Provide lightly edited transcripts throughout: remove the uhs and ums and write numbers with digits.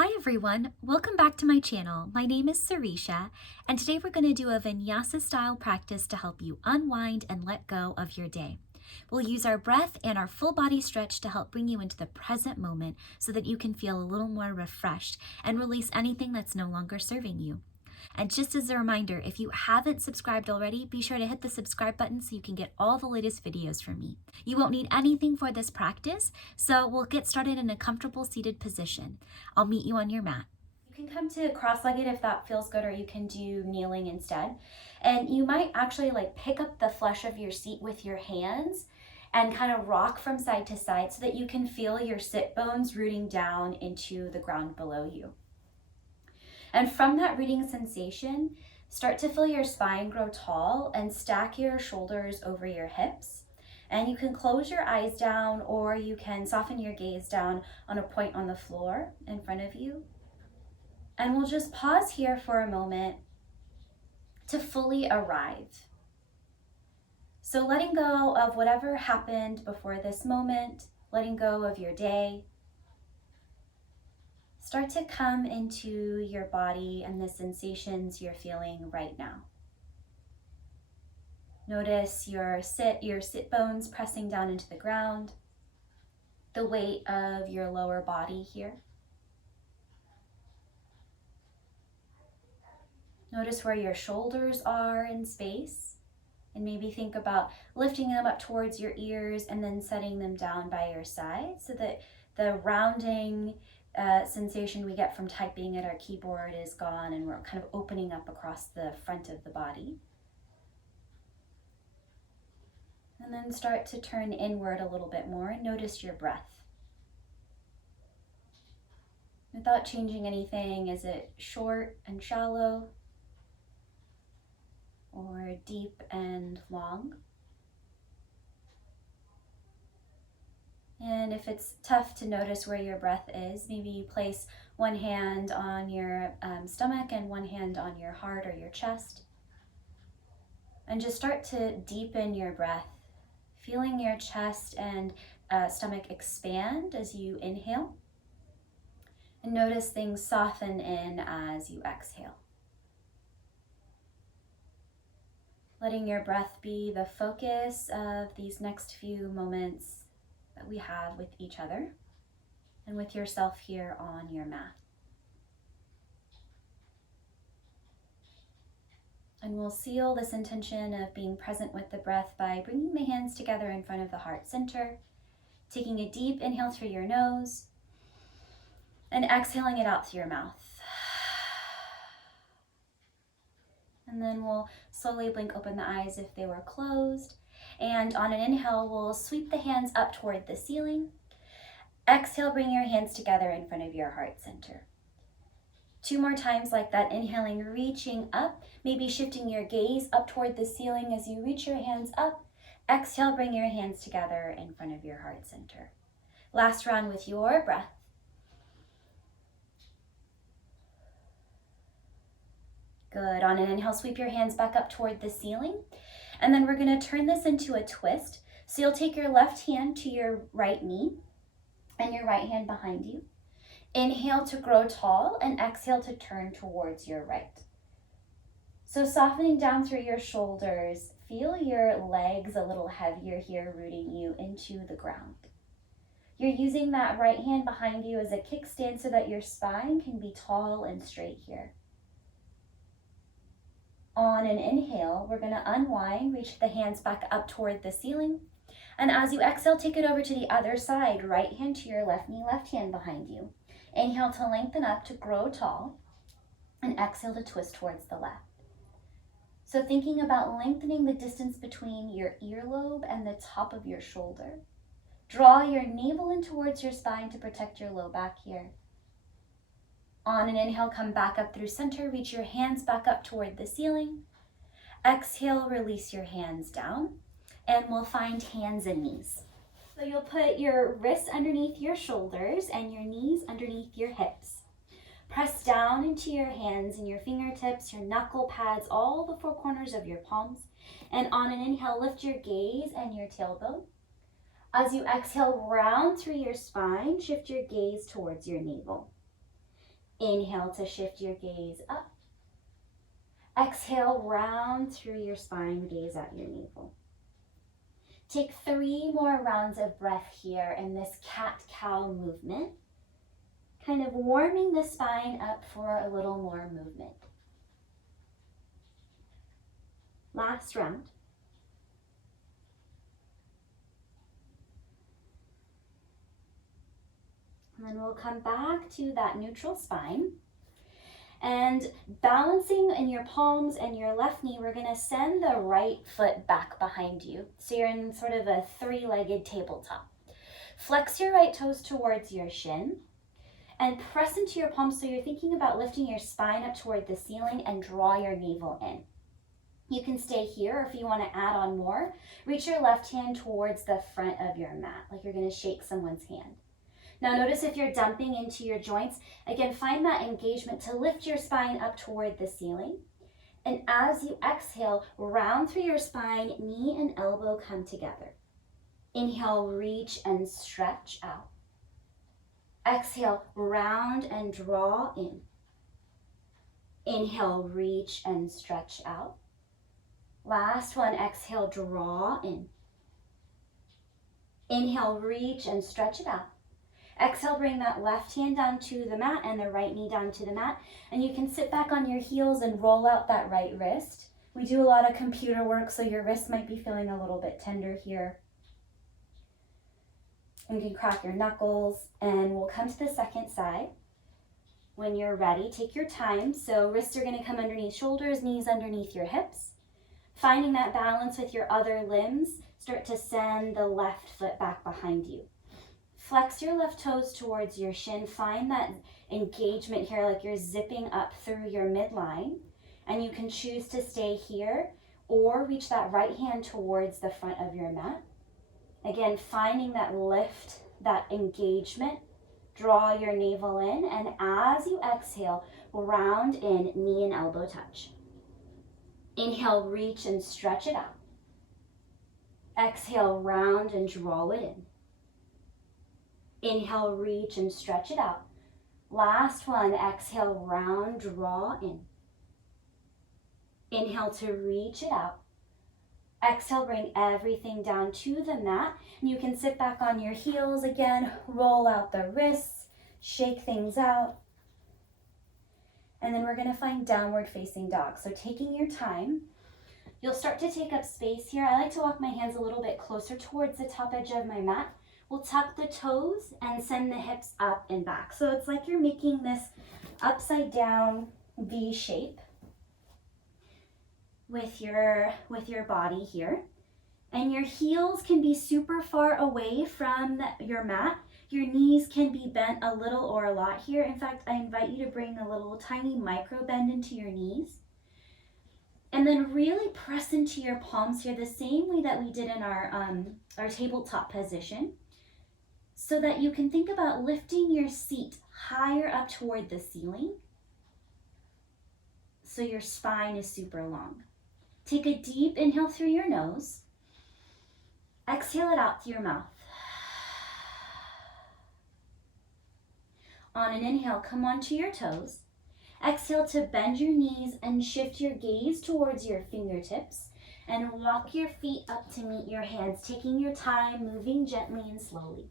Hi everyone, welcome back to my channel. My name is Sireesha, and today we're going to do a vinyasa style practice to help you unwind and let go of your day. We'll use our breath and our full body stretch to help bring you into the present moment so that you can feel a little more refreshed and release anything that's no longer serving you. And just as a reminder, if you haven't subscribed already, be sure to hit the subscribe button so you can get all the latest videos from me. You won't need anything for this practice, so we'll get started in a comfortable seated position. I'll meet you on your mat. You can come to cross-legged if that feels good, or you can do kneeling instead. And you might actually pick up the flesh of your seat with your hands and kind of rock from side to side so that you can feel your sit bones rooting down into the ground below you. And from that rooting sensation, start to feel your spine grow tall and stack your shoulders over your hips. And you can close your eyes down, or you can soften your gaze down on a point on the floor in front of you. And we'll just pause here for a moment to fully arrive. So letting go of whatever happened before this moment, letting go of your day. Start to come into your body and the sensations you're feeling right now. Notice your sit bones pressing down into the ground, the weight of your lower body here. Notice where your shoulders are in space, and maybe think about lifting them up towards your ears and then setting them down by your side so that the rounding sensation we get from typing at our keyboard is gone, and we're kind of opening up across the front of the body. And then start to turn inward a little bit more and notice your breath. Without changing anything, is it short and shallow, or deep and long? And if it's tough to notice where your breath is, maybe you place one hand on your stomach and one hand on your heart or your chest. And just start to deepen your breath, feeling your chest and stomach expand as you inhale. And notice things soften in as you exhale. Letting your breath be the focus of these next few moments that we have with each other and with yourself here on your mat. And we'll seal this intention of being present with the breath by bringing the hands together in front of the heart center, taking a deep inhale through your nose and exhaling it out through your mouth. And then we'll slowly blink open the eyes if they were closed. And on an inhale, we'll sweep the hands up toward the ceiling. Exhale, bring your hands together in front of your heart center. 2 more times like that, inhaling, reaching up, maybe shifting your gaze up toward the ceiling as you reach your hands up. Exhale, bring your hands together in front of your heart center. Last round with your breath. Good. On an inhale, sweep your hands back up toward the ceiling. And then we're going to turn this into a twist. So you'll take your left hand to your right knee and your right hand behind you. Inhale to grow tall and exhale to turn towards your right. So softening down through your shoulders, feel your legs a little heavier here, rooting you into the ground. You're using that right hand behind you as a kickstand so that your spine can be tall and straight here. On an inhale, we're going to unwind, reach the hands back up toward the ceiling. And as you exhale, take it over to the other side, right hand to your left knee, left hand behind you. Inhale to lengthen up to grow tall, and exhale to twist towards the left. So thinking about lengthening the distance between your earlobe and the top of your shoulder. Draw your navel in towards your spine to protect your low back here. On an inhale, come back up through center, reach your hands back up toward the ceiling. Exhale, release your hands down, and we'll find hands and knees. So you'll put your wrists underneath your shoulders and your knees underneath your hips. Press down into your hands and your fingertips, your knuckle pads, all the 4 corners of your palms. And on an inhale, lift your gaze and your tailbone. As you exhale, round through your spine, shift your gaze towards your navel. Inhale to shift your gaze up. Exhale, round through your spine, gaze at your navel. Take 3 more rounds of breath here in this cat-cow movement, kind of warming the spine up for a little more movement. Last round. And then we'll come back to that neutral spine. And balancing in your palms and your left knee, we're gonna send the right foot back behind you. So you're in sort of a 3-legged tabletop. Flex your right toes towards your shin and press into your palms so you're thinking about lifting your spine up toward the ceiling and draw your navel in. You can stay here, or if you wanna add on more, reach your left hand towards the front of your mat, like you're gonna shake someone's hand. Now notice if you're dumping into your joints, again, find that engagement to lift your spine up toward the ceiling. And as you exhale, round through your spine, knee and elbow come together. Inhale, reach and stretch out. Exhale, round and draw in. Inhale, reach and stretch out. Last one, exhale, draw in. Inhale, reach and stretch it out. Exhale, bring that left hand down to the mat and the right knee down to the mat. And you can sit back on your heels and roll out that right wrist. We do a lot of computer work, so your wrist might be feeling a little bit tender here. And you can crack your knuckles, and we'll come to the second side. When you're ready, take your time. So wrists are gonna come underneath shoulders, knees underneath your hips. Finding that balance with your other limbs, start to send the left foot back behind you. Flex your left toes towards your shin. Find that engagement here, like you're zipping up through your midline. And you can choose to stay here or reach that right hand towards the front of your mat. Again, finding that lift, that engagement. Draw your navel in, and as you exhale, round in, knee and elbow touch. Inhale, reach and stretch it out. Exhale, round and draw it in. Inhale, reach and stretch it out. Last one, exhale, round, draw in. Inhale to reach it out. Exhale, bring everything down to the mat. And you can sit back on your heels again, roll out the wrists, shake things out. And then we're gonna find downward facing dog. So taking your time, you'll start to take up space here. I like to walk my hands a little bit closer towards the top edge of my mat. We'll tuck the toes and send the hips up and back. So it's like you're making this upside down V shape with your body here. And your heels can be super far away from your mat. Your knees can be bent a little or a lot here. In fact, I invite you to bring a little tiny micro bend into your knees. And then really press into your palms here the same way that we did in our tabletop position, so that you can think about lifting your seat higher up toward the ceiling so your spine is super long. Take a deep inhale through your nose. Exhale it out through your mouth. On an inhale, come onto your toes. Exhale to bend your knees and shift your gaze towards your fingertips and walk your feet up to meet your hands, taking your time, moving gently and slowly.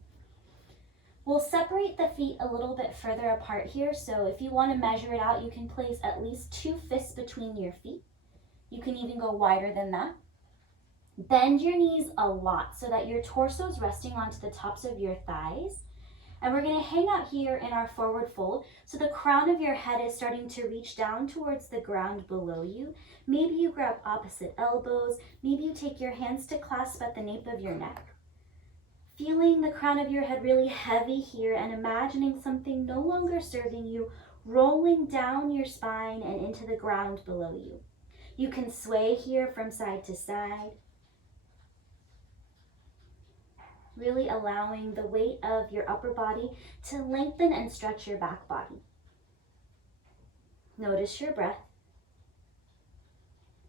We'll separate the feet a little bit further apart here. So if you want to measure it out, you can place at least 2 fists between your feet. You can even go wider than that. Bend your knees a lot so that your torso is resting onto the tops of your thighs. And we're going to hang out here in our forward fold. So the crown of your head is starting to reach down towards the ground below you. Maybe you grab opposite elbows. Maybe you take your hands to clasp at the nape of your neck. Feeling the crown of your head really heavy here and imagining something no longer serving you rolling down your spine and into the ground below you. You can sway here from side to side, really allowing the weight of your upper body to lengthen and stretch your back body. Notice your breath.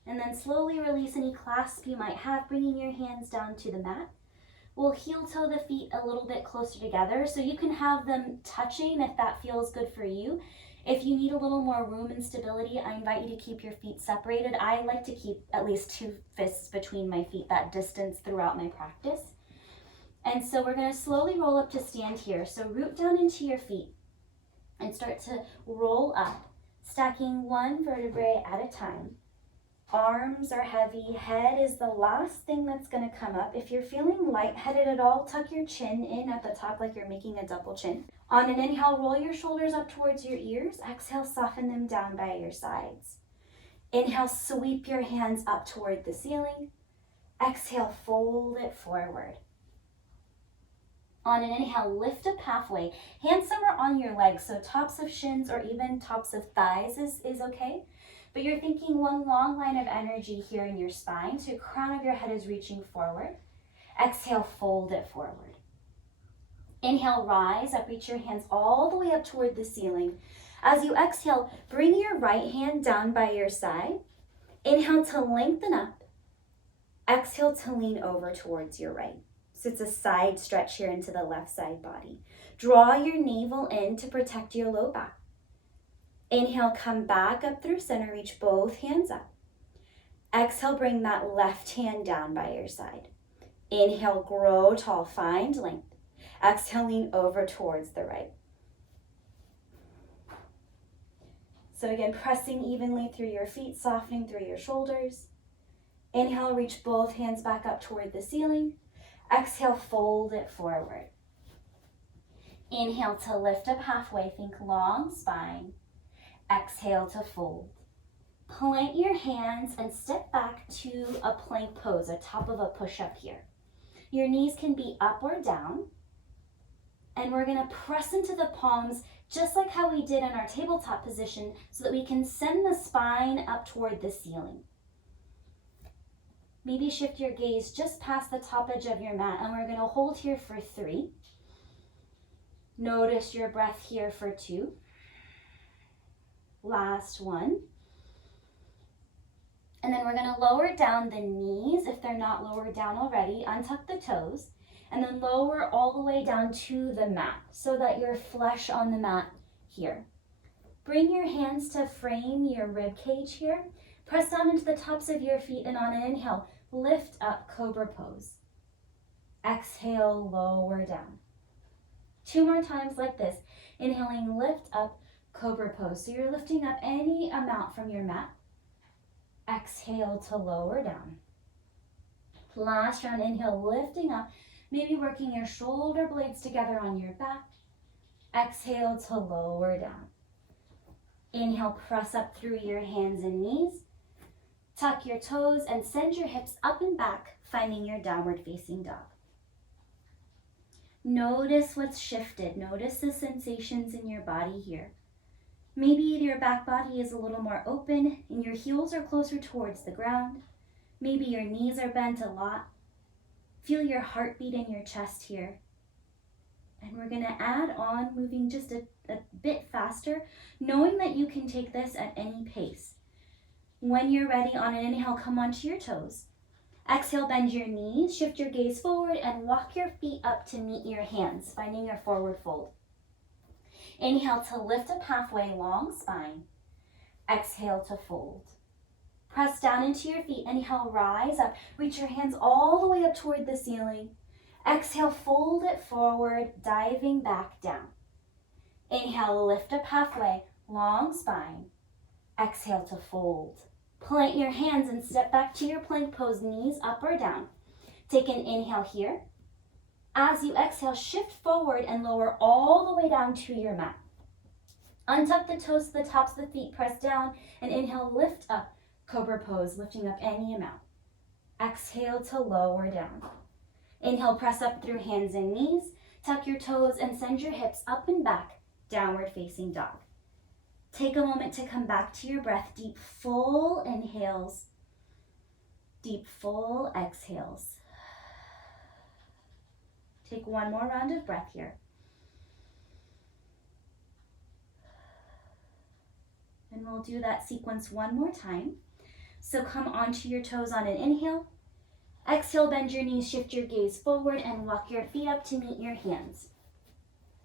And then slowly release any clasp you might have, bringing your hands down to the mat. We'll heel toe the feet a little bit closer together, so you can have them touching if that feels good for you. If you need a little more room and stability, I invite you to keep your feet separated. I like to keep at least 2 fists between my feet, that distance throughout my practice. And so we're going to slowly roll up to stand here. So root down into your feet and start to roll up, stacking 1 vertebrae at a time. Arms are heavy, head is the last thing that's going to come up. If you're feeling lightheaded at all, tuck your chin in at the top like you're making a double chin. On an inhale, roll your shoulders up towards your ears. Exhale, soften them down by your sides. Inhale, sweep your hands up toward the ceiling. Exhale, fold it forward. On an inhale, lift up halfway. Hands somewhere on your legs, so tops of shins or even tops of thighs is okay. But you're thinking one long line of energy here in your spine, so your crown of your head is reaching forward. Exhale, fold it forward. Inhale, rise up, reach your hands all the way up toward the ceiling. As you exhale, bring your right hand down by your side. Inhale to lengthen up. Exhale to lean over towards your right. So it's a side stretch here into the left side body. Draw your navel in to protect your low back. Inhale, come back up through center, reach both hands up. Exhale, bring that left hand down by your side. Inhale, grow tall, find length. Exhale, lean over towards the right. So again, pressing evenly through your feet, softening through your shoulders. Inhale, reach both hands back up toward the ceiling. Exhale, fold it forward. Inhale to lift up halfway, think long spine. Exhale to fold. Plant your hands and step back to a plank pose, a top of a push-up here. Your knees can be up or down. And we're gonna press into the palms just like how we did in our tabletop position so that we can send the spine up toward the ceiling. Maybe shift your gaze just past the top edge of your mat, and we're gonna hold here for 3. Notice your breath here for 2. Last 1. And then we're gonna lower down the knees if they're not lowered down already, untuck the toes, and then lower all the way down to the mat so that you're flush on the mat here. Bring your hands to frame your rib cage here. Press down into the tops of your feet, and on an inhale, lift up, cobra pose. Exhale, lower down. 2 more times like this. Inhaling, lift up, cobra pose. So you're lifting up any amount from your mat. Exhale to lower down. Last round, inhale, lifting up, maybe working your shoulder blades together on your back. Exhale to lower down. Inhale, press up through your hands and knees. Tuck your toes and send your hips up and back, finding your downward facing dog. Notice what's shifted. Notice the sensations in your body here. Maybe your back body is a little more open and your heels are closer towards the ground. Maybe your knees are bent a lot. Feel your heartbeat in your chest here. And we're gonna add on, moving just a bit faster, knowing that you can take this at any pace. When you're ready, on an inhale, come onto your toes. Exhale, bend your knees, shift your gaze forward, and walk your feet up to meet your hands, finding your forward fold. Inhale to lift up halfway, long spine. Exhale to fold. Press down into your feet. Inhale, rise up. Reach your hands all the way up toward the ceiling. Exhale, fold it forward, diving back down. Inhale, lift up halfway, long spine. Exhale to fold. Plant your hands and step back to your plank pose, knees up or down. Take an inhale here. As you exhale, shift forward and lower all the way down to your mat. Untuck the toes to the tops of the feet, press down, and inhale, lift up, cobra pose, lifting up any amount. Exhale to lower down. Inhale, press up through hands and knees, tuck your toes and send your hips up and back, downward facing dog. Take a moment to come back to your breath, deep, full inhales, deep, full exhales. Take one more round of breath here. And we'll do that sequence one more time. So come onto your toes on an inhale. Exhale, bend your knees, shift your gaze forward, and walk your feet up to meet your hands.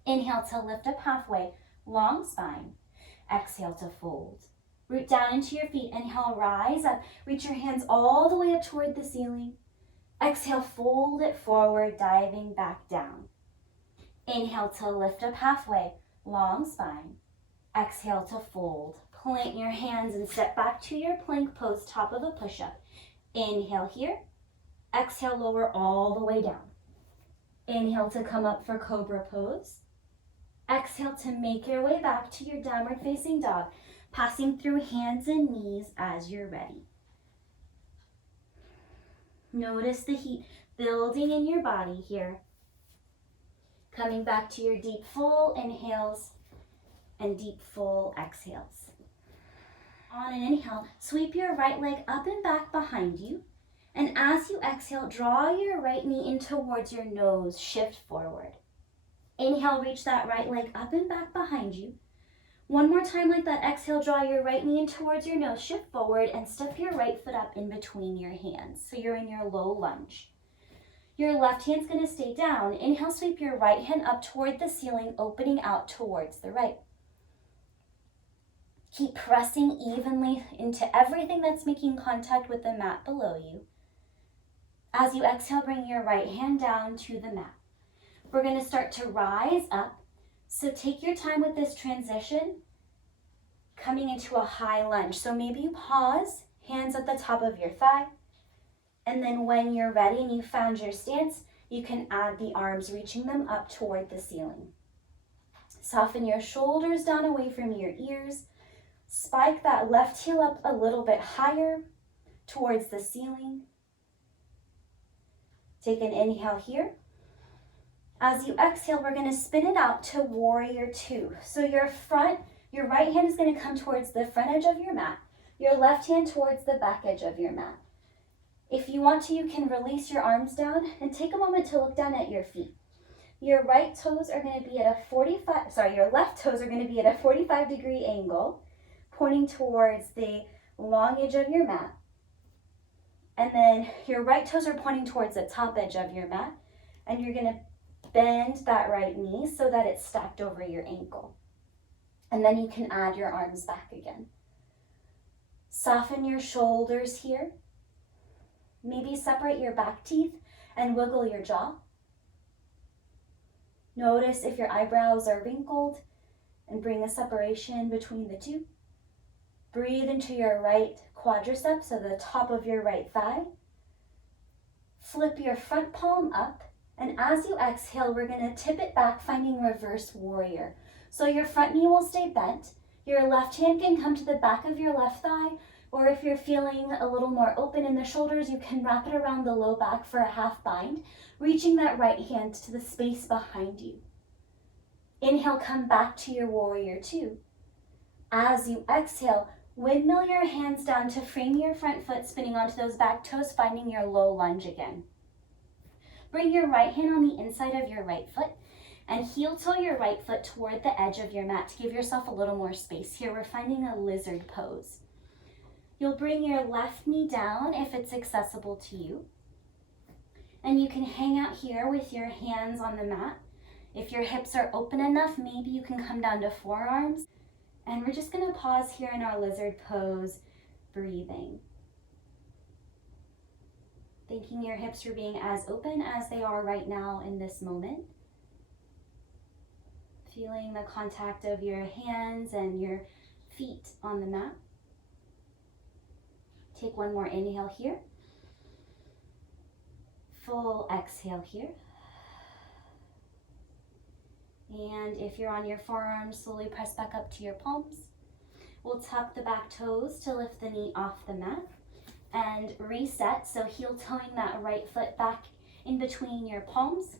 Inhale to lift up halfway, long spine. Exhale to fold. Root down into your feet. Inhale, rise up. Reach your hands all the way up toward the ceiling. Exhale, fold it forward, diving back down. Inhale to lift up halfway, long spine. Exhale to fold. Plant your hands and step back to your plank pose, top of a push-up. Inhale here. Exhale, lower all the way down. Inhale to come up for cobra pose. Exhale to make your way back to your downward facing dog, passing through hands and knees as you're ready. Notice the heat building in your body here. Coming back to your deep full inhales and deep full exhales. On an inhale, sweep your right leg up and back behind you. And as you exhale, draw your right knee in towards your nose, shift forward. Inhale, reach that right leg up and back behind you. One more time like that. Exhale, draw your right knee in towards your nose, shift forward, and step your right foot up in between your hands. So you're in your low lunge. Your left hand's gonna stay down. Inhale, sweep your right hand up toward the ceiling, opening out towards the right. Keep pressing evenly into everything that's making contact with the mat below you. As you exhale, bring your right hand down to the mat. We're gonna start to rise up. So take your time with this transition, coming into a high lunge. So maybe you pause, hands at the top of your thigh, and then when you're ready and you found your stance, you can add the arms, reaching them up toward the ceiling. Soften your shoulders down away from your ears. Spike that left heel up a little bit higher towards the ceiling. Take an inhale here. As you exhale, we're going to spin it out to warrior two. So your right hand is going to come towards the front edge of your mat. Your left hand towards the back edge of your mat. If you want to, you can release your arms down and take a moment to look down at your feet. Your left toes are going to be at a 45-degree angle, pointing towards the long edge of your mat. And then your right toes are pointing towards the top edge of your mat. And you're going to bend that right knee so that it's stacked over your ankle. And then you can add your arms back again. Soften your shoulders here. Maybe separate your back teeth and wiggle your jaw. Notice if your eyebrows are wrinkled and bring a separation between the two. Breathe into your right quadricep, so the top of your right thigh. Flip your front palm up. And as you exhale, we're going to tip it back, finding reverse warrior. So your front knee will stay bent. Your left hand can come to the back of your left thigh, or if you're feeling a little more open in the shoulders, you can wrap it around the low back for a half bind, reaching that right hand to the space behind you. Inhale, come back to your warrior two. As you exhale, windmill your hands down to frame your front foot, spinning onto those back toes, finding your low lunge again. Bring your right hand on the inside of your right foot and heel toe your right foot toward the edge of your mat to give yourself a little more space. Here we're finding a lizard pose. You'll bring your left knee down if it's accessible to you. And you can hang out here with your hands on the mat. If your hips are open enough, maybe you can come down to forearms. And we're just going to pause here in our lizard pose, breathing. Thinking your hips are being as open as they are right now in this moment. Feeling the contact of your hands and your feet on the mat. Take one more inhale here. Full exhale here. And if you're on your forearms, slowly press back up to your palms. We'll tuck the back toes to lift the knee off the mat. And reset, so heel toeing that right foot back in between your palms.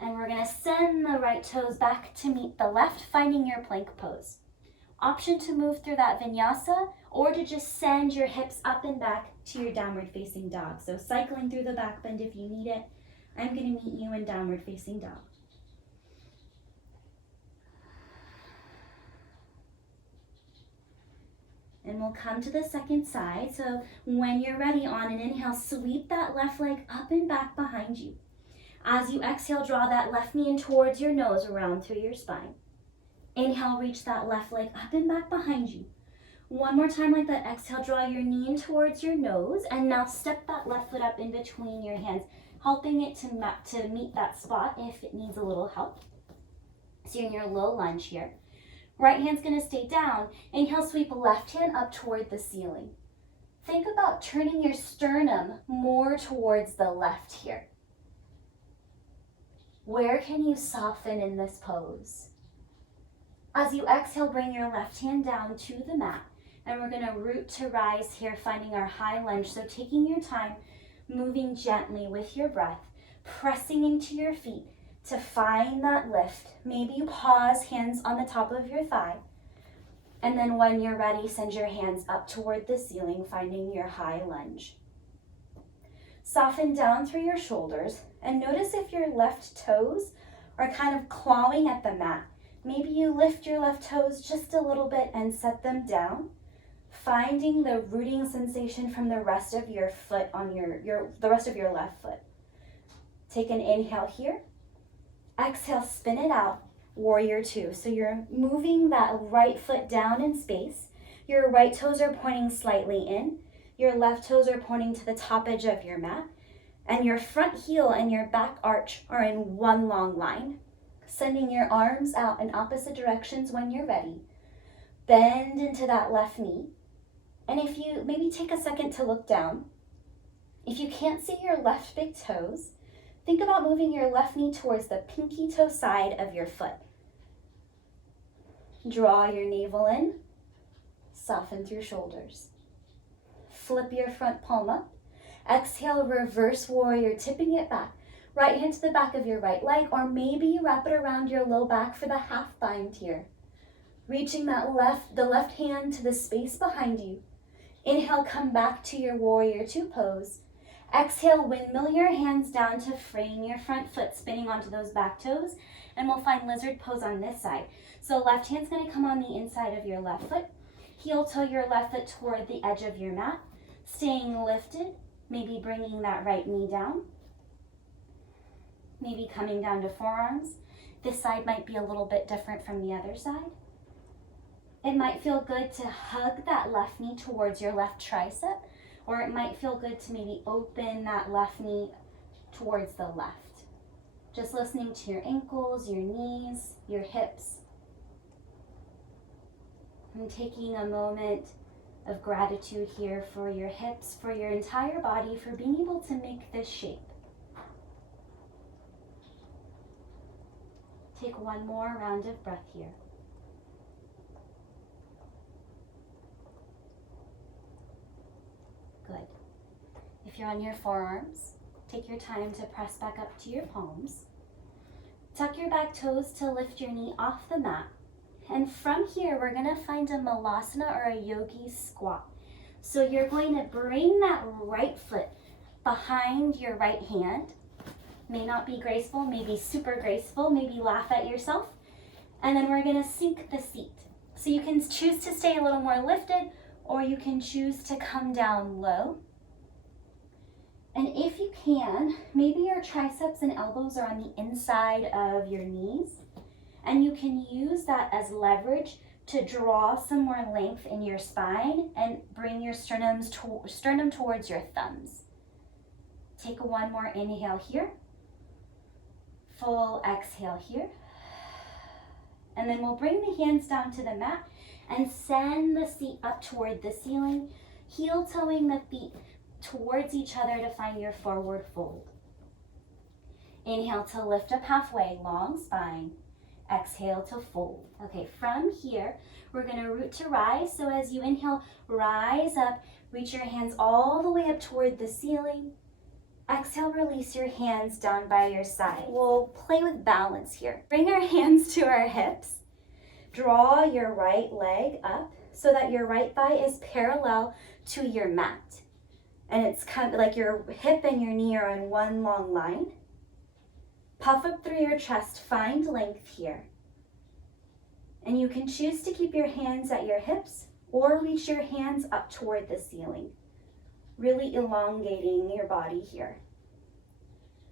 And we're going to send the right toes back to meet the left, finding your plank pose. Option to move through that vinyasa, or to just send your hips up and back to your downward facing dog. So cycling through the back bend if you need it. I'm going to meet you in downward facing dog. And we'll come to the second side. So when you're ready, on an inhale, sweep that left leg up and back behind you. As you exhale, draw that left knee in towards your nose, around through your spine. Inhale, reach that left leg up and back behind you. One more time like that. Exhale, draw your knee in towards your nose, and now step that left foot up in between your hands, helping it to meet that spot if it needs a little help. So you're in your low lunge here. Right hand's gonna stay down. Inhale, sweep left hand up toward the ceiling. Think about turning your sternum more towards the left here. Where can you soften in this pose? As you exhale, bring your left hand down to the mat, and we're gonna root to rise here, finding our high lunge. So taking your time, moving gently with your breath, pressing into your feet to find that lift. Maybe you pause, hands on the top of your thigh. And then when you're ready, send your hands up toward the ceiling, finding your high lunge. Soften down through your shoulders, and notice if your left toes are kind of clawing at the mat. Maybe you lift your left toes just a little bit and set them down, finding the rooting sensation from the rest of your foot on the rest of your left foot. Take an inhale here. Exhale, spin it out, warrior two. So you're moving that right foot down in space. Your right toes are pointing slightly in. Your left toes are pointing to the top edge of your mat. And your front heel and your back arch are in one long line. Sending your arms out in opposite directions when you're ready. Bend into that left knee. And if you maybe take a second to look down. If you can't see your left big toes, think about moving your left knee towards the pinky toe side of your foot. Draw your navel in, soften through shoulders. Flip your front palm up. Exhale, reverse warrior, tipping it back. Right hand to the back of your right leg, or maybe you wrap it around your low back for the half bind here. Reaching the left hand to the space behind you. Inhale, come back to your warrior two pose. Exhale, windmill your hands down to frame your front foot, spinning onto those back toes, and we'll find lizard pose on this side. So left hand's gonna come on the inside of your left foot. Heel toe your left foot toward the edge of your mat, staying lifted, maybe bringing that right knee down, maybe coming down to forearms. This side might be a little bit different from the other side. It might feel good to hug that left knee towards your left tricep, or it might feel good to maybe open that left knee towards the left. Just listening to your ankles, your knees, your hips. And taking a moment of gratitude here for your hips, for your entire body, for being able to make this shape. Take one more round of breath here. Good. If you're on your forearms, take your time to press back up to your palms. Tuck your back toes to lift your knee off the mat. And from here, we're gonna find a Malasana or a yogi squat. So you're going to bring that right foot behind your right hand. May not be graceful, maybe super graceful, maybe laugh at yourself. And then we're gonna sink the seat. So you can choose to stay a little more lifted, or you can choose to come down low. And if you can, maybe your triceps and elbows are on the inside of your knees, and you can use that as leverage to draw some more length in your spine and bring your sternum towards your thumbs. Take one more inhale here. Full exhale here. And then we'll bring the hands down to the mat and send the seat up toward the ceiling, heel toeing the feet towards each other to find your forward fold. Inhale to lift up halfway, long spine. Exhale to fold. Okay, from here, we're gonna root to rise. So as you inhale, rise up, reach your hands all the way up toward the ceiling. Exhale, release your hands down by your side. We'll play with balance here. Bring our hands to our hips. Draw your right leg up so that your right thigh is parallel to your mat. And it's kind of like your hip and your knee are in one long line. Puff up through your chest, find length here. And you can choose to keep your hands at your hips, or reach your hands up toward the ceiling, really elongating your body here.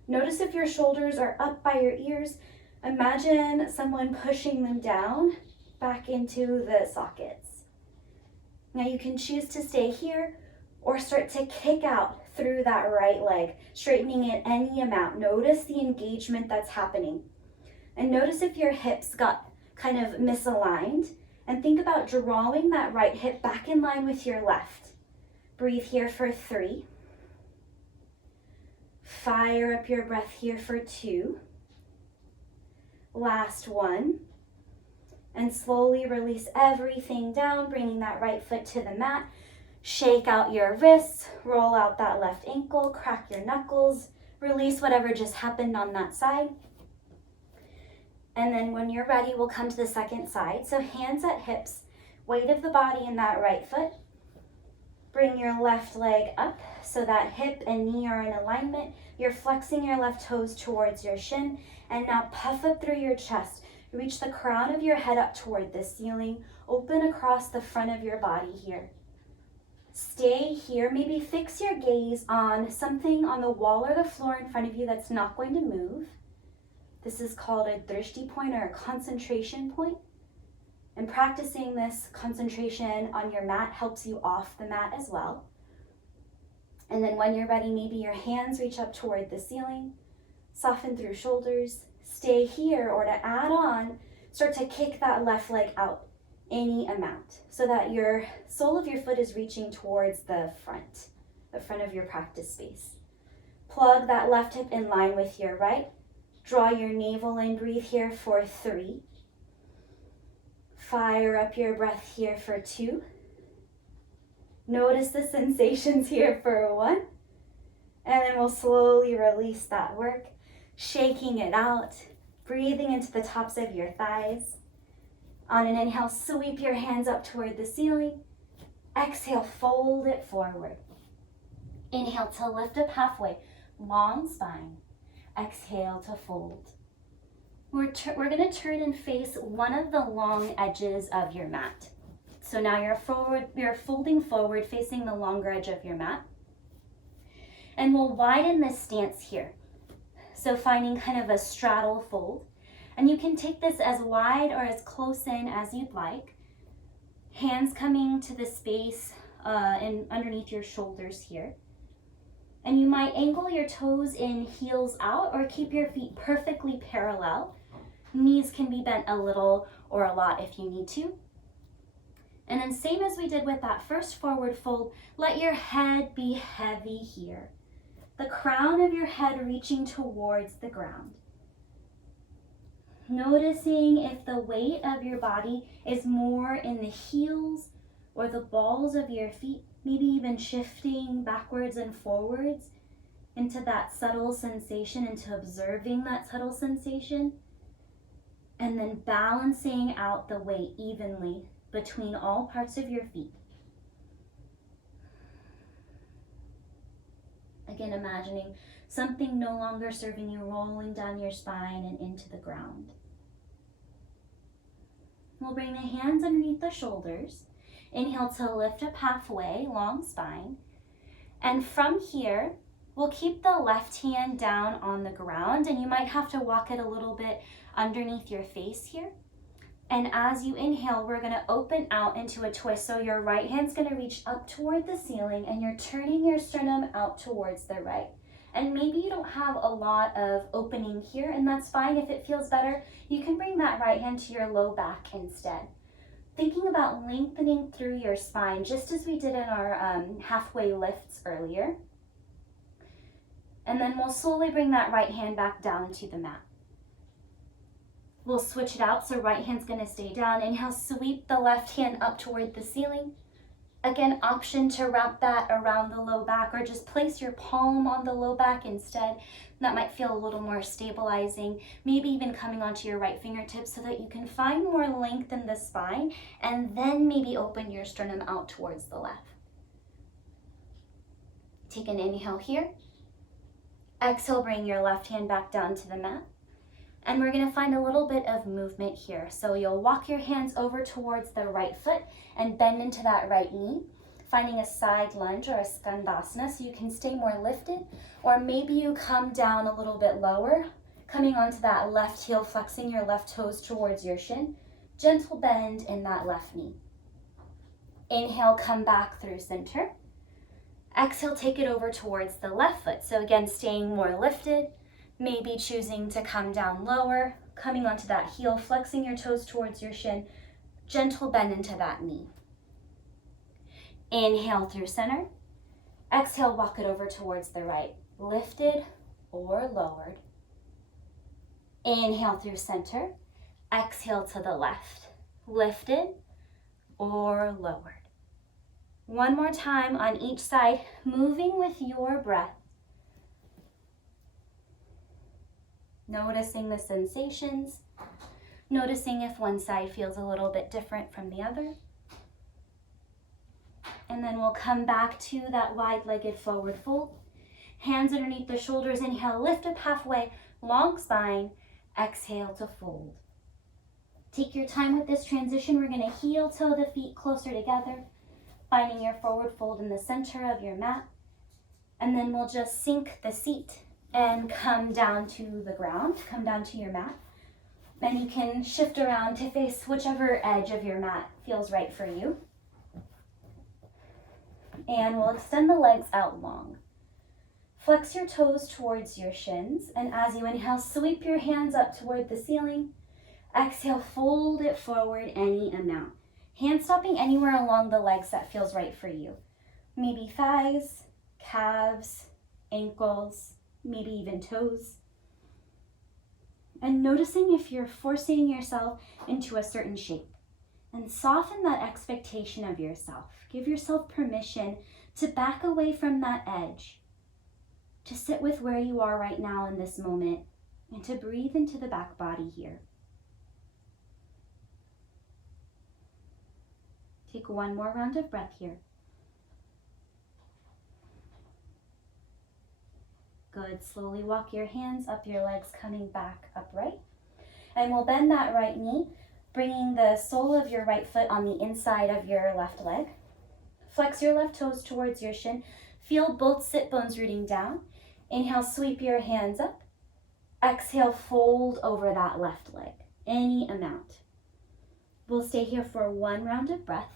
Notice if your shoulders are up by your ears. Imagine someone pushing them down back into the sockets. Now you can choose to stay here or start to kick out through that right leg, straightening it any amount. Notice the engagement that's happening. And notice if your hips got kind of misaligned, and think about drawing that right hip back in line with your left. Breathe here for 3. Fire up your breath here for 2. Last 1. And slowly release everything down, bringing that right foot to the mat. Shake out your wrists, roll out that left ankle, crack your knuckles, release whatever just happened on that side. And then when you're ready, we'll come to the second side. So hands at hips, weight of the body in that right foot. Bring your left leg up so that hip and knee are in alignment. You're flexing your left toes towards your shin. And now puff up through your chest. Reach the crown of your head up toward the ceiling. Open across the front of your body here. Stay here. Maybe fix your gaze on something on the wall or the floor in front of you that's not going to move. This is called a drishti point or a concentration point. And practicing this concentration on your mat helps you off the mat as well. And then when you're ready, maybe your hands reach up toward the ceiling. Soften through shoulders. Stay here, or to add on, start to kick that left leg out any amount so that your sole of your foot is reaching towards the front of your practice space. Plug that left hip in line with your right. Draw your navel in, breathe here for 3. Fire up your breath here for 2. Notice the sensations here for 1. And then we'll slowly release that work, shaking it out, breathing into the tops of your thighs. On an inhale, sweep your hands up toward the ceiling. Exhale, fold it forward. Inhale to lift up halfway, long spine. Exhale to fold. We're going to turn and face one of the long edges of your mat. So now you're folding forward, facing the longer edge of your mat. And we'll widen this stance here. So finding kind of a straddle fold. And you can take this as wide or as close in as you'd like. Hands coming to the space and underneath your shoulders here. And you might angle your toes in, heels out, or keep your feet perfectly parallel. Knees can be bent a little or a lot if you need to. And then same as we did with that first forward fold, let your head be heavy here. The crown of your head reaching towards the ground. Noticing if the weight of your body is more in the heels or the balls of your feet, maybe even shifting backwards and forwards into that subtle sensation, into observing that subtle sensation, and then balancing out the weight evenly between all parts of your feet. Again, imagining something no longer serving you rolling down your spine and into the ground. We'll bring the hands underneath the shoulders. Inhale to lift up halfway, long spine. And from here, we'll keep the left hand down on the ground, and you might have to walk it a little bit underneath your face here. And as you inhale, we're gonna open out into a twist. So your right hand's gonna reach up toward the ceiling, and you're turning your sternum out towards the right. And maybe you don't have a lot of opening here, and that's fine. If it feels better, you can bring that right hand to your low back instead. Thinking about lengthening through your spine, just as we did in our halfway lifts earlier. And then we'll slowly bring that right hand back down to the mat. We'll switch it out, so right hand's gonna stay down. Inhale, sweep the left hand up toward the ceiling. Again, option to wrap that around the low back or just place your palm on the low back instead. That might feel a little more stabilizing, maybe even coming onto your right fingertips so that you can find more length in the spine, and then maybe open your sternum out towards the left. Take an inhale here. Exhale, bring your left hand back down to the mat. And we're gonna find a little bit of movement here. So you'll walk your hands over towards the right foot and bend into that right knee, finding a side lunge or a skandasana so you can stay more lifted, or maybe you come down a little bit lower, coming onto that left heel, flexing your left toes towards your shin, gentle bend in that left knee. Inhale, come back through center. Exhale, take it over towards the left foot. So again, staying more lifted, maybe choosing to come down lower, coming onto that heel, flexing your toes towards your shin, gentle bend into that knee. Inhale through center. Exhale, walk it over towards the right, lifted or lowered. Inhale through center. Exhale to the left, lifted or lowered. One more time on each side, moving with your breath. Noticing the sensations, noticing if one side feels a little bit different from the other. And then we'll come back to that wide-legged forward fold. Hands underneath the shoulders, inhale, lift up halfway, long spine, exhale to fold. Take your time with this transition. We're gonna heel toe the feet closer together, finding your forward fold in the center of your mat. And then we'll just sink the seat and come down to the ground, come down to your mat. Then you can shift around to face whichever edge of your mat feels right for you. And we'll extend the legs out long. Flex your toes towards your shins, and as you inhale, sweep your hands up toward the ceiling. Exhale, fold it forward any amount. Hand stopping anywhere along the legs that feels right for you. Maybe thighs, calves, ankles, maybe even toes. And noticing if you're forcing yourself into a certain shape. And soften that expectation of yourself. Give yourself permission to back away from that edge, to sit with where you are right now in this moment, and to breathe into the back body here. Take one more round of breath here. Good. Slowly walk your hands up your legs, coming back upright. And we'll bend that right knee, bringing the sole of your right foot on the inside of your left leg. Flex your left toes towards your shin. Feel both sit bones rooting down. Inhale, sweep your hands up. Exhale, fold over that left leg, any amount. We'll stay here for one round of breath.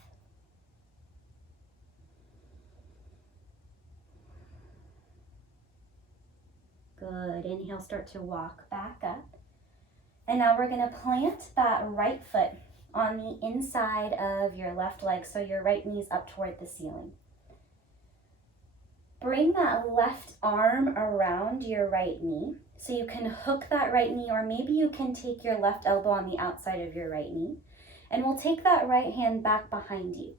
Good. Inhale, start to walk back up. And now we're going to plant that right foot on the inside of your left leg, so your right knee's up toward the ceiling. Bring that left arm around your right knee so you can hook that right knee, or maybe you can take your left elbow on the outside of your right knee. And we'll take that right hand back behind you,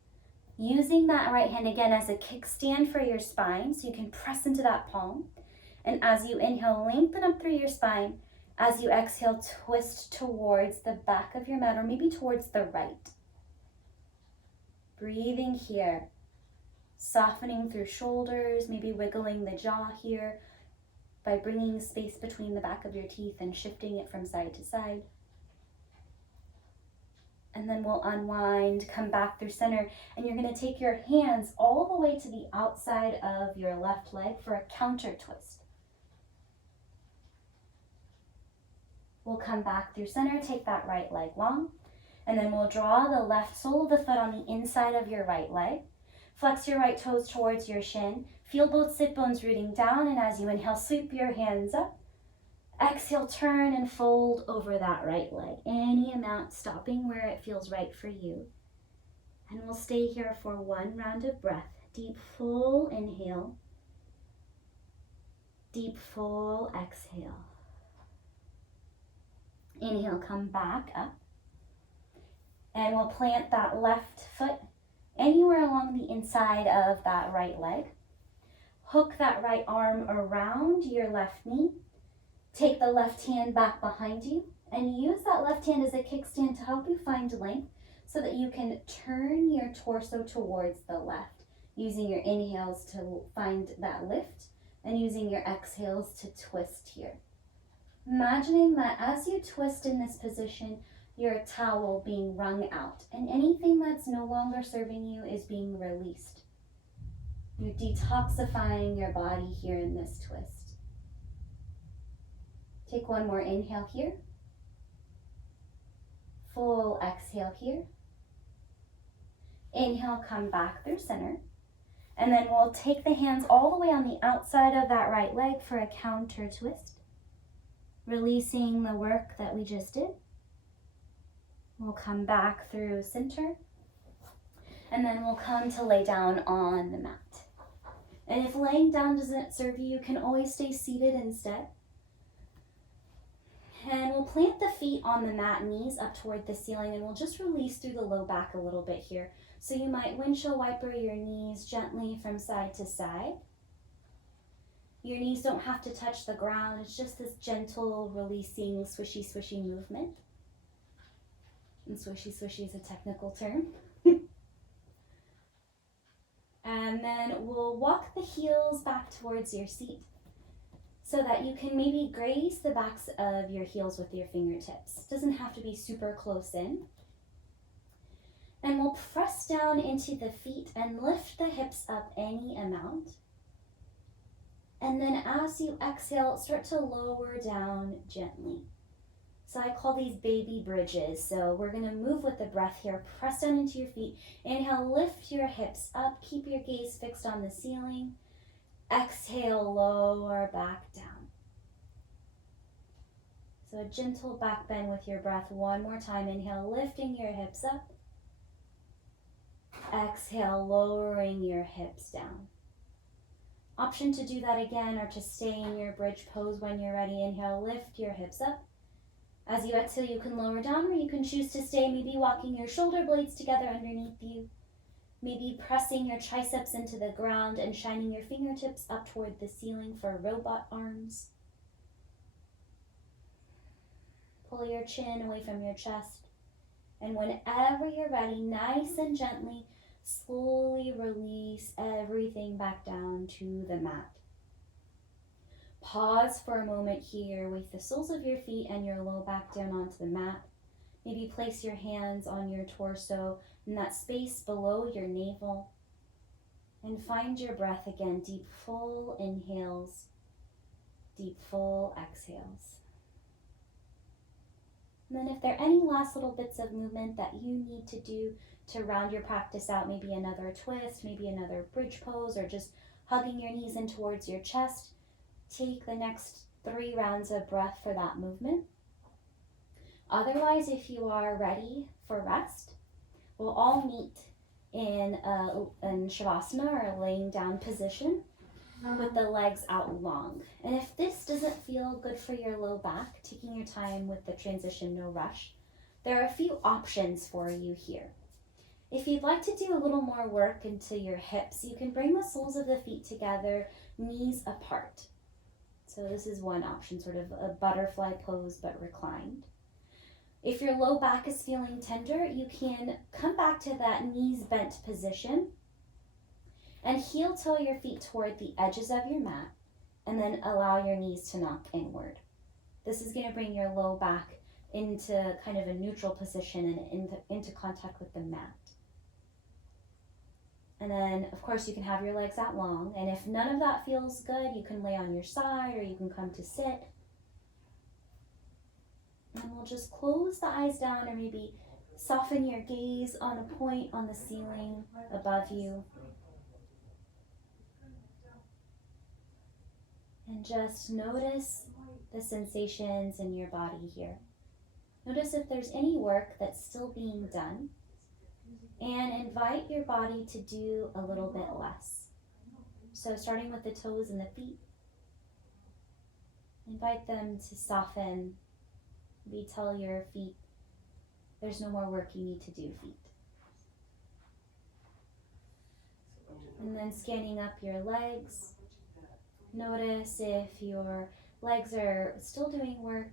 using that right hand again as a kickstand for your spine so you can press into that palm. And as you inhale, lengthen up through your spine. As you exhale, twist towards the back of your mat, or maybe towards the right. Breathing here, softening through shoulders, maybe wiggling the jaw here by bringing space between the back of your teeth and shifting it from side to side. And then we'll unwind, come back through center, and you're going to take your hands all the way to the outside of your left leg for a counter twist. We'll come back through center, take that right leg long, and then we'll draw the left sole of the foot on the inside of your right leg. Flex your right toes towards your shin. Feel both sit bones rooting down, and as you inhale, sweep your hands up. Exhale, turn and fold over that right leg, any amount, stopping where it feels right for you. And we'll stay here for one round of breath. Deep, full inhale. Deep, full exhale. Inhale, come back up. And we'll plant that left foot anywhere along the inside of that right leg. Hook that right arm around your left knee. Take the left hand back behind you and use that left hand as a kickstand to help you find length so that you can turn your torso towards the left, using your inhales to find that lift and using your exhales to twist here. Imagining that as you twist in this position, you're a towel being wrung out, and anything that's no longer serving you is being released. You're detoxifying your body here in this twist. Take one more inhale here. Full exhale here. Inhale, come back through center. And then we'll take the hands all the way on the outside of that right leg for a counter twist. Releasing the work that we just did. We'll come back through center. And then we'll come to lay down on the mat. And if laying down doesn't serve you, you can always stay seated instead. And we'll plant the feet on the mat, knees up toward the ceiling, and we'll just release through the low back a little bit here. So you might windshield wiper your knees gently from side to side. Your knees don't have to touch the ground. It's just this gentle, releasing, swishy, swishy movement. And swishy, swishy is a technical term. And then we'll walk the heels back towards your seat so that you can maybe graze the backs of your heels with your fingertips. Doesn't have to be super close in. And we'll press down into the feet and lift the hips up any amount. And then as you exhale, start to lower down gently. So I call these baby bridges. So we're gonna move with the breath here. Press down into your feet. Inhale, lift your hips up. Keep your gaze fixed on the ceiling. Exhale, lower back down. So a gentle back bend with your breath. One more time. Inhale, lifting your hips up. Exhale, lowering your hips down. Option to do that again or to stay in your bridge pose when you're ready. Inhale, lift your hips up. As you exhale, you can lower down or you can choose to stay, maybe walking your shoulder blades together underneath you. Maybe pressing your triceps into the ground and shining your fingertips up toward the ceiling for robot arms. Pull your chin away from your chest. And whenever you're ready, nice and gently, slowly release everything back down to the mat. Pause for a moment here with the soles of your feet and your low back down onto the mat. Maybe place your hands on your torso in that space below your navel. And find your breath again. Deep, full inhales. Deep, full exhales. And then if there are any last little bits of movement that you need to do to round your practice out, maybe another twist, maybe another bridge pose, or just hugging your knees in towards your chest, take the next 3 rounds of breath for that movement. Otherwise, if you are ready for rest, we'll all meet in Shavasana or a laying down position with the legs out long. And if this doesn't feel good for your low back, taking your time with the transition, no rush, there are a few options for you here. If you'd like to do a little more work into your hips, you can bring the soles of the feet together, knees apart. So this is one option, sort of a butterfly pose but reclined. If your low back is feeling tender, you can come back to that knees bent position and heel toe your feet toward the edges of your mat and then allow your knees to knock inward. This is going to bring your low back into kind of a neutral position and into contact with the mat. And then, of course, you can have your legs out long. And if none of that feels good, you can lay on your side or you can come to sit. And we'll just close the eyes down or maybe soften your gaze on a point on the ceiling above you. And just notice the sensations in your body here. Notice if there's any work that's still being done. And invite your body to do a little bit less. So starting with the toes and the feet, invite them to soften. Maybe tell your feet, there's no more work you need to do, feet. And then scanning up your legs, notice if your legs are still doing work.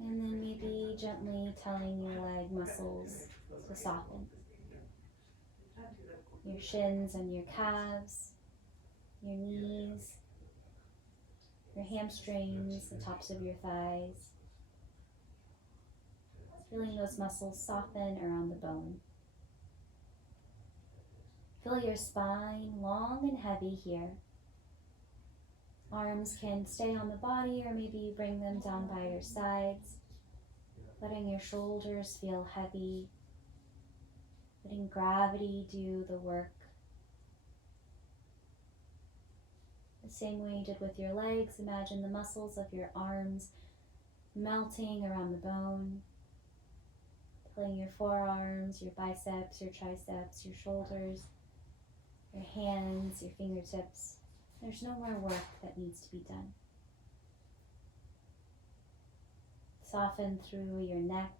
And then maybe gently telling your leg muscles to soften. Your shins and your calves, your knees, your hamstrings, the tops of your thighs. Feeling those muscles soften around the bone. Feel your spine long and heavy here. Arms can stay on the body or maybe bring them down by your sides. Letting your shoulders feel heavy. Letting gravity do the work. The same way you did with your legs, imagine the muscles of your arms melting around the bone. Pulling your forearms, your biceps, your triceps, your shoulders, your hands, your fingertips. There's no more work that needs to be done. Soften through your neck.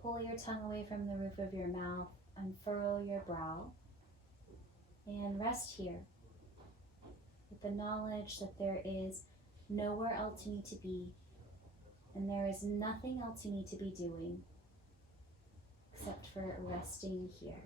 Pull your tongue away from the roof of your mouth. Unfurl your brow. And rest here with the knowledge that there is nowhere else you need to be, and there is nothing else you need to be doing except for resting here.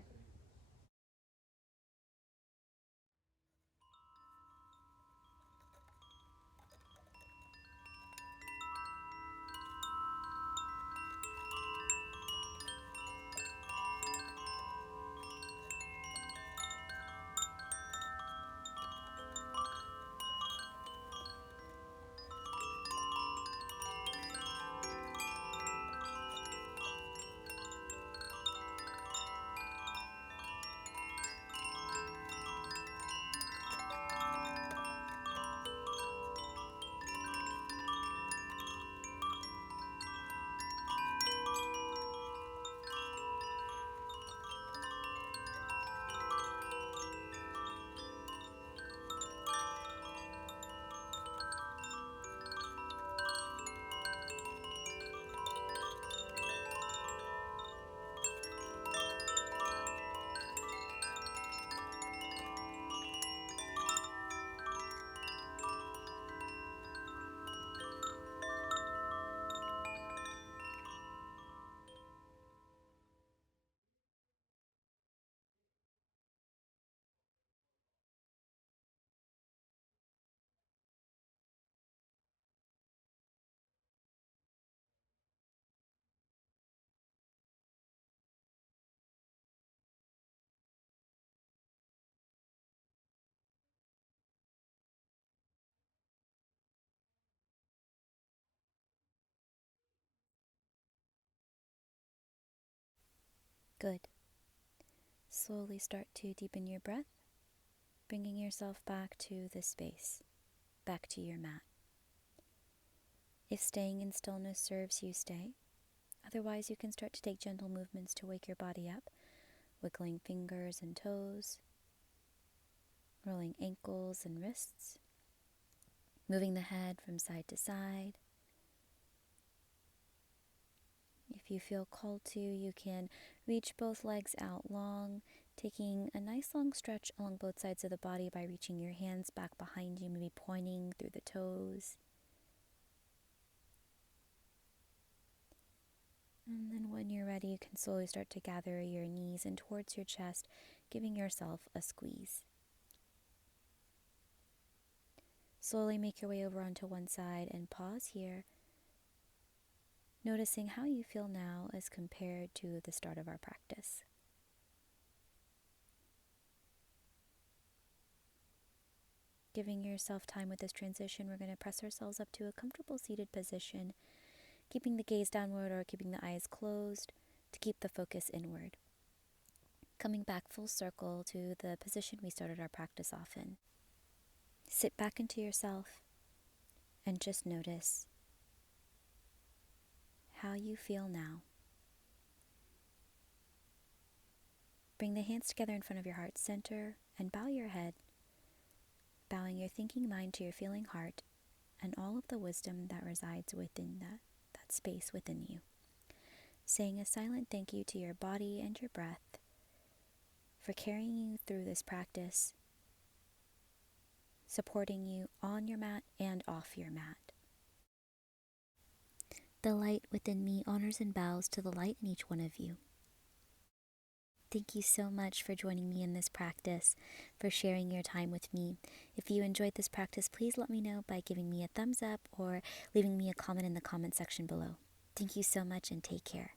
Good. Slowly start to deepen your breath, bringing yourself back to the space, back to your mat. If staying in stillness serves you, stay. Otherwise, you can start to take gentle movements to wake your body up, wiggling fingers and toes, rolling ankles and wrists, moving the head from side to side. If you feel called to, you can reach both legs out long, taking a nice long stretch along both sides of the body by reaching your hands back behind you, maybe pointing through the toes. And then when you're ready, you can slowly start to gather your knees in towards your chest, giving yourself a squeeze. Slowly make your way over onto one side and pause here, noticing how you feel now as compared to the start of our practice. Giving yourself time with this transition, we're going to press ourselves up to a comfortable seated position, keeping the gaze downward or keeping the eyes closed to keep the focus inward. Coming back full circle to the position we started our practice off in. Sit back into yourself and just notice how you feel now. Bring the hands together in front of your heart center and bow your head, bowing your thinking mind to your feeling heart and all of the wisdom that resides within that space within you. Saying a silent thank you to your body and your breath for carrying you through this practice, supporting you on your mat and off your mat. The light within me honors and bows to the light in each one of you. Thank you so much for joining me in this practice, for sharing your time with me. If you enjoyed this practice, please let me know by giving me a thumbs up or leaving me a comment in the comment section below. Thank you so much and take care.